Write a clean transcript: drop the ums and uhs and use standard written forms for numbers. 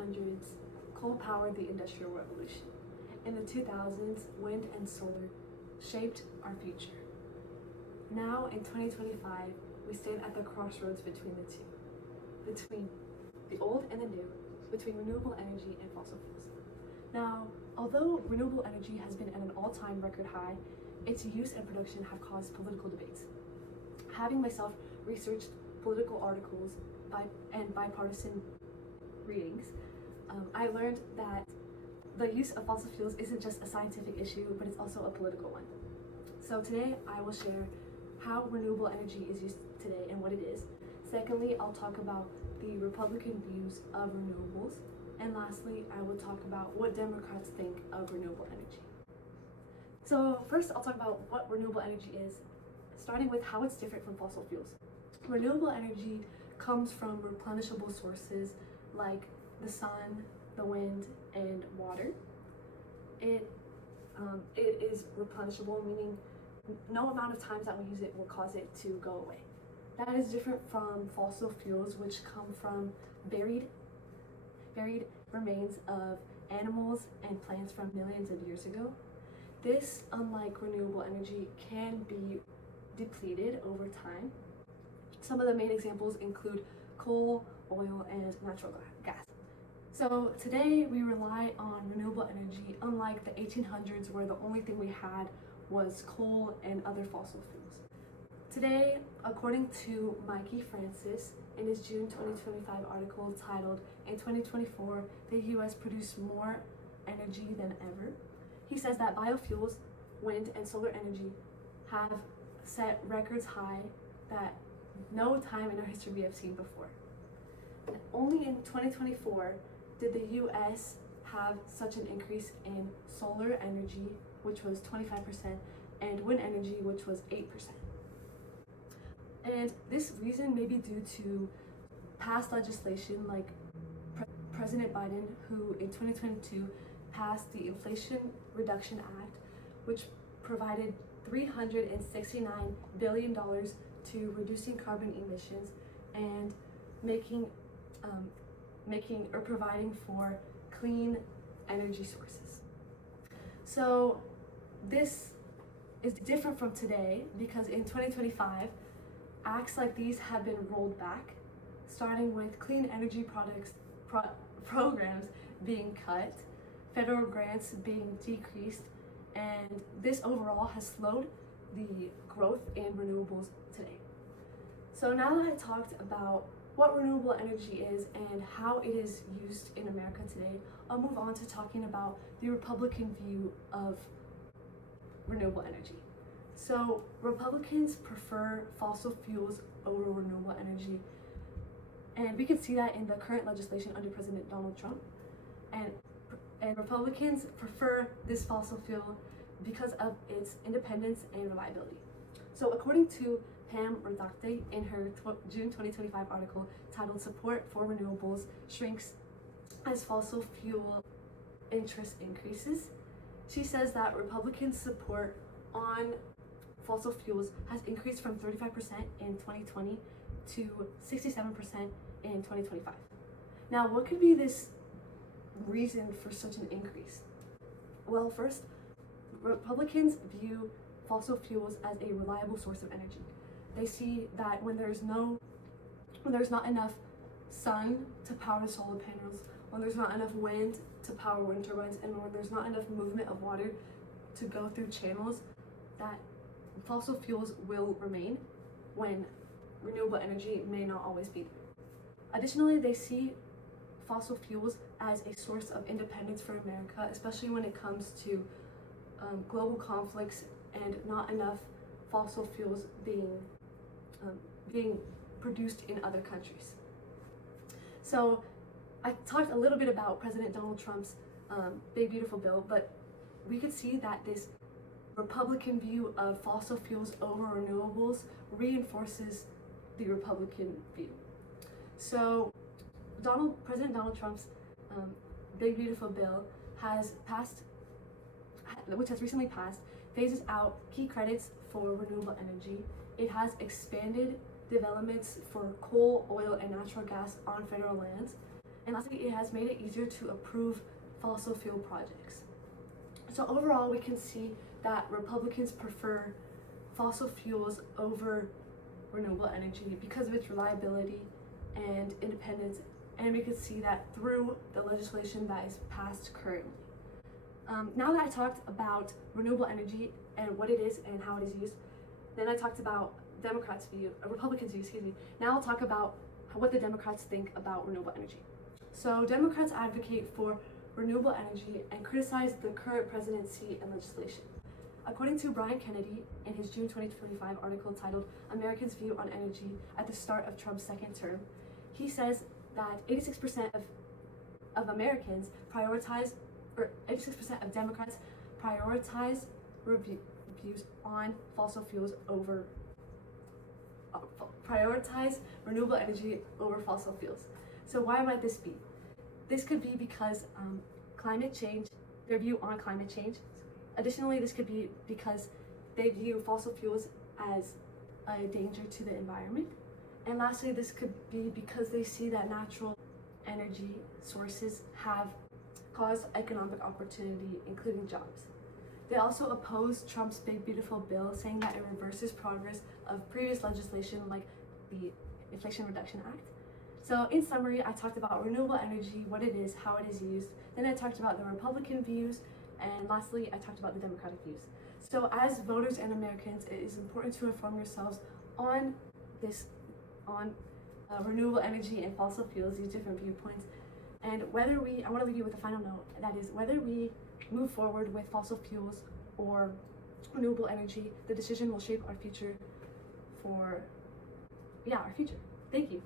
1800s, coal powered the Industrial Revolution. In the 2000s, wind and solar shaped our future. Now, in 2025, we stand at the crossroads between the two, between the old and the new, between renewable energy and fossil fuels. Now, although renewable energy has been at an all-time record high, its use and production have caused political debates. Having myself researched political articles and bipartisan readings, I learned that the use of fossil fuels isn't just a scientific issue, but it's also a political one. So today I will share how renewable energy is used today and what it is. Secondly, I'll talk about the Republican views of renewables. And lastly, I will talk about what Democrats think of renewable energy. So first, I'll talk about what renewable energy is, starting with how it's different from fossil fuels. Renewable energy comes from replenishable sources like the sun, the wind, and water. It is replenishable, meaning no amount of times that we use it will cause it to go away. That is different from fossil fuels, which come from buried remains of animals and plants from millions of years ago. This, unlike renewable energy, can be depleted over time. Some of the main examples include coal, oil, and natural gas. So today we rely on renewable energy, unlike the 1800s where the only thing we had was coal and other fossil fuels. Today, according to Mikey Francis, in his June 2025 article titled, "In 2024, the US produced more energy than ever," he says that biofuels, wind, and solar energy have set records high that no time in our history we have seen before. Only in 2024 did the US have such an increase in solar energy, which was 25%, and wind energy, which was 8%. And this reason may be due to past legislation like President Biden, who in 2022 passed the Inflation Reduction Act, which provided $369 billion to reducing carbon emissions and providing for clean energy sources. So this is different from today because in 2025, acts like these have been rolled back, starting with clean energy programs being cut, federal grants being decreased, and this overall has slowed the growth in renewables today. So now that I talked about what renewable energy is and how it is used in America today, I'll move on to talking about the Republican view of renewable energy. So Republicans prefer fossil fuels over renewable energy, and we can see that in the current legislation under President Donald Trump. And Republicans prefer this fossil fuel because of its independence and reliability. So according to Pam Redacte in her June 2025 article titled "Support for Renewables Shrinks as Fossil Fuel Interest Increases," she says that Republicans' support on fossil fuels has increased from 35% in 2020 to 67% in 2025. Now, what could be this reason for such an increase? Well, first, Republicans view fossil fuels as a reliable source of energy. They see that when there's not enough sun to power the solar panels, when there's not enough wind to power wind turbines, and when there's not enough movement of water to go through channels, that fossil fuels will remain when renewable energy may not always be there. Additionally, they see fossil fuels as a source of independence for America, especially when it comes to global conflicts and not enough fossil fuels being produced in other countries. So I talked a little bit about President Donald Trump's Big Beautiful Bill, but we could see that this Republican view of fossil fuels over renewables reinforces the Republican view. So President Donald Trump's Big Beautiful Bill which has recently passed, phases out key credits for renewable energy. It has expanded developments for coal, oil, and natural gas on federal lands, And lastly, it has made it easier to approve fossil fuel projects. So overall, we can see that Republicans prefer fossil fuels over renewable energy because of its reliability and independence, and we can see that through the legislation that is passed currently. Now that I talked about renewable energy and what it is and how it is used, then I talked about Republicans' view, excuse me. Now I'll talk about what the Democrats think about renewable energy. So Democrats advocate for renewable energy and criticize the current presidency and legislation. According to Brian Kennedy in his June 2025 article titled Americans' View on Energy at the Start of Trump's Second Term, he says that 86% of Americans prioritize, or 86% of Democrats prioritize reviews on fossil fuels over, prioritize renewable energy over fossil fuels. So why might this be? This could be because climate change, their view on climate change. Additionally, this could be because they view fossil fuels as a danger to the environment. And lastly, this could be because they see that natural energy sources have caused economic opportunity, including jobs. They also oppose Trump's Big Beautiful Bill, saying that it reverses progress of previous legislation like the Inflation Reduction Act. So in summary, I talked about renewable energy, what it is, how it is used. Then I talked about the Republican views, and lastly, I talked about the Democratic views. So as voters and Americans, it is important to inform yourselves on renewable energy and fossil fuels, these different viewpoints. And I want to leave you with a final note, that is, whether we move forward with fossil fuels or renewable energy, the decision will shape our future our future. Thank you.